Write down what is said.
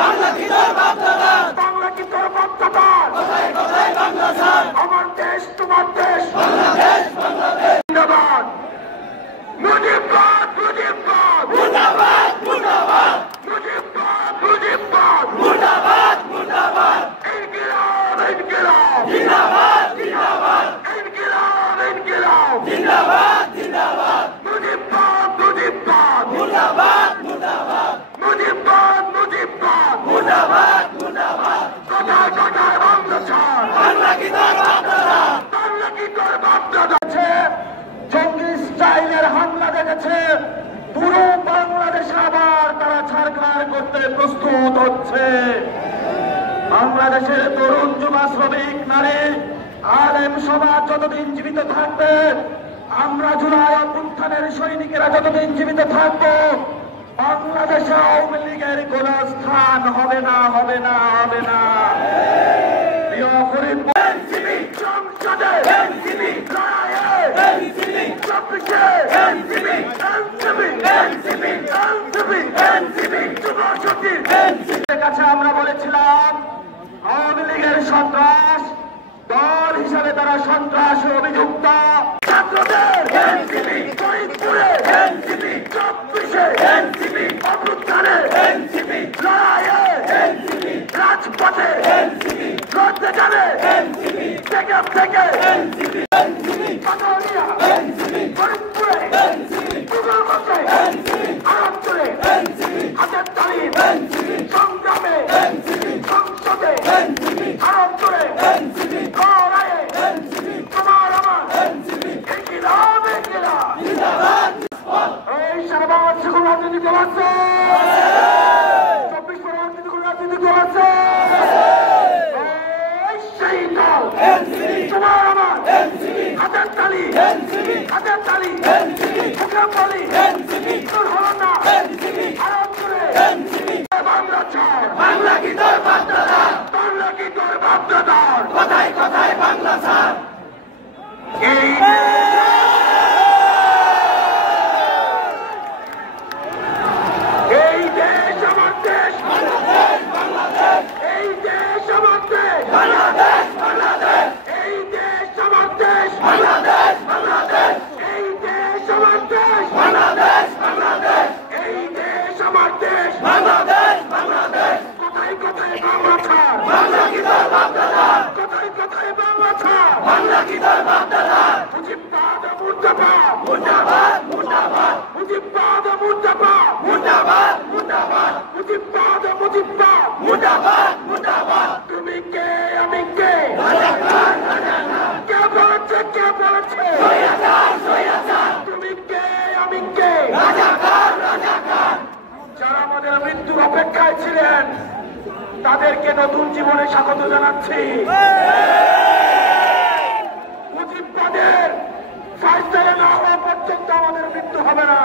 বাংলা কি তোর বাপ দাদা, বাংলা কি তোর বাপ দাদা, কোথায় কোথায় বাংলা স্যার, আমার দেশ তোমার দেশ, বাংলাদেশ বাংলাদেশ, জিন্দাবাদ মুজিবাদ মুজিবাদ মুর্দাবাদ মুর্দাবাদ, মুজিবাদ মুজিবাদ মুর্দাবাদ মুর্দাবাদ, ইনকিলাব ইনকিলাব জিন্দাবাদ জিন্দাবাদ, ইনকিলাব ইনকিলাব জিন্দাবাদ জিন্দাবাদ, মুজিবাদ মুজিবাদ মুর্দাবাদ মুর্দাবাদ, মুজিবাদ মুজিবাদ মুর্দাবাদ মুর্দাবাদ, কোথায় কোথায় বাংলা ছাড়, বাংলা কি তোর বাপ দাদা, বাংলা কি তোর বাপ দাদা আছে। জঙ্গি স্টাইলের হামলা দেখেছে, পুরো বাংলাদেশে আবার তারা ছাড়খাড় করতে প্রস্তুত হচ্ছে। বাংলাদেশের তরুণ যুবা শ্রমিক নারী আলেম সমাজ যতদিন জীবিত থাকবে, আমরা জুলাই অভ্যুত্থানের সৈনিকেরা যতদিন জীবিত থাকবো, বাংলাদেশে আওয়ামী লীগের কোন স্থান হবে না হবে না হবে না। প্রিয় ফরিদপুর সংসদে লড়াইয়ে কাছে আমরা বলেছিলাম আওয়ামী লীগের সন্ত্রাস দল হিসাবে তারা সন্ত্রাসে অভিযুক্ত। ছাত্রদের ফরিদপুরে 24-এ অভ্যুত্থানে লড়াইয়ে রাজপথে লড়তে যাবে থেকে পাটোয়ারিয়া ফরিদপুরে কুমারগঞ্জে আরামপুরে হাতের তালিম সংগ্রামে সংসদে আরামপুরে লড়াইয়ে তোমার আমার ইনকিলাব ইনকিলাব। এই সারা বাংলাদেশে কোন রাজনীতি দল আছে? 24 পর রাজনীতি কোন রাজনীতি দল আছে? সেই দল তোমার আমার হাতের তালি হাতের তালি মুখের তালি তোর হলো না আরামপুরে বাংলা ছাড়, বাংলা কি তোর বাপ দাদা, বাংলা কি তোর বাপ দাদার, কোথায় কোথায় বাংলা স্যার, এই এই দেশ আমার দেশ, বাংলাদেশ বাংলাদেশ, এই দেশ আমার দেশ, বাংলাদেশ বাংলাদেশ, এই দেশ আমার দেশ, বাংলাদেশ বাংলাদেশ, এই দেশ আমার দেশ, বাংলাদেশ বাংলাদেশ, এই দেশ আমার দেশ। বাংলাদেশ বাংলাদেশ, কোথায় কোথায় বাংলা ছাড়, বাংলা কি তোর বাপ দাদা, কোথায় কোথায় বাংলা ছাড়, বাংলা কি তোর বাপ দাদা, মুজিবাদ মুর্দাবাদ, মুর্দাবাদ মুর্দাবাদ, মুজিবাদ মুর্দাবাদ, মুর্দাবাদ মুর্দাবাদ, মুজিবাদ মুজিবাদ। মুর্দাবাদ মুর্দাবাদ, তুমি কে আমি কে, রাজাকার রাজাকার, কে বলেছে কে বলেছে, সৈয়াচার সৈয়াচার, তুমি কে আমি কে। রাজাকার রাজাকার, যারা আমাদের মৃত্যুর অপেক্ষায় ছিলেন তাদেরকে নতুন জীবনে স্বাগত জানাচ্ছি। মুজিববাদের ফাইসলা না হওয়া পর্যন্ত আমাদের মৃত্যু হবে না।